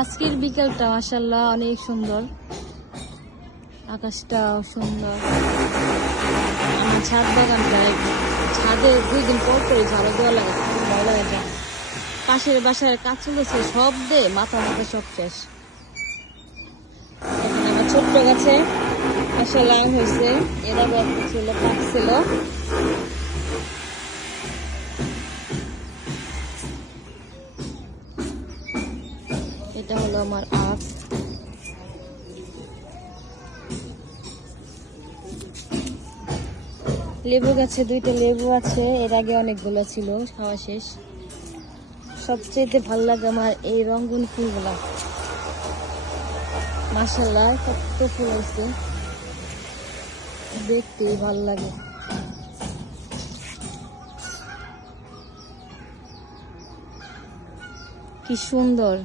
আজকের বিকেলটা মাশাআল্লাহ অনেক সুন্দর, আকাশটাও সুন্দর। আমার ছাদ বাগানটায় ছাদে 2 দিন পর পরে ঝাড়ু দেওয়া লাগে, খুব ময়লা লাগে। পাশের বাসার কাজ চলেছে, শব্দে মাথা সব শেষ। এখন আমার ছোট্ট গাছে মাশাআল্লাহ আম হয়েছে, এর আগে একটা ছিল, পাকছিল। এটা হলো আমার আখ। লেবু গাছে 2টা লেবু আছে, এর আগে অনেকগুলো ছিল, খাওয়া শেষ। সবচেয়ে ভালো লাগে আমার এই রঙ্গন ফুলগুলা, মাশাআল্লাহ কত ফুল হয়েছে, দেখতে ভালো লাগে। কি সুন্দর।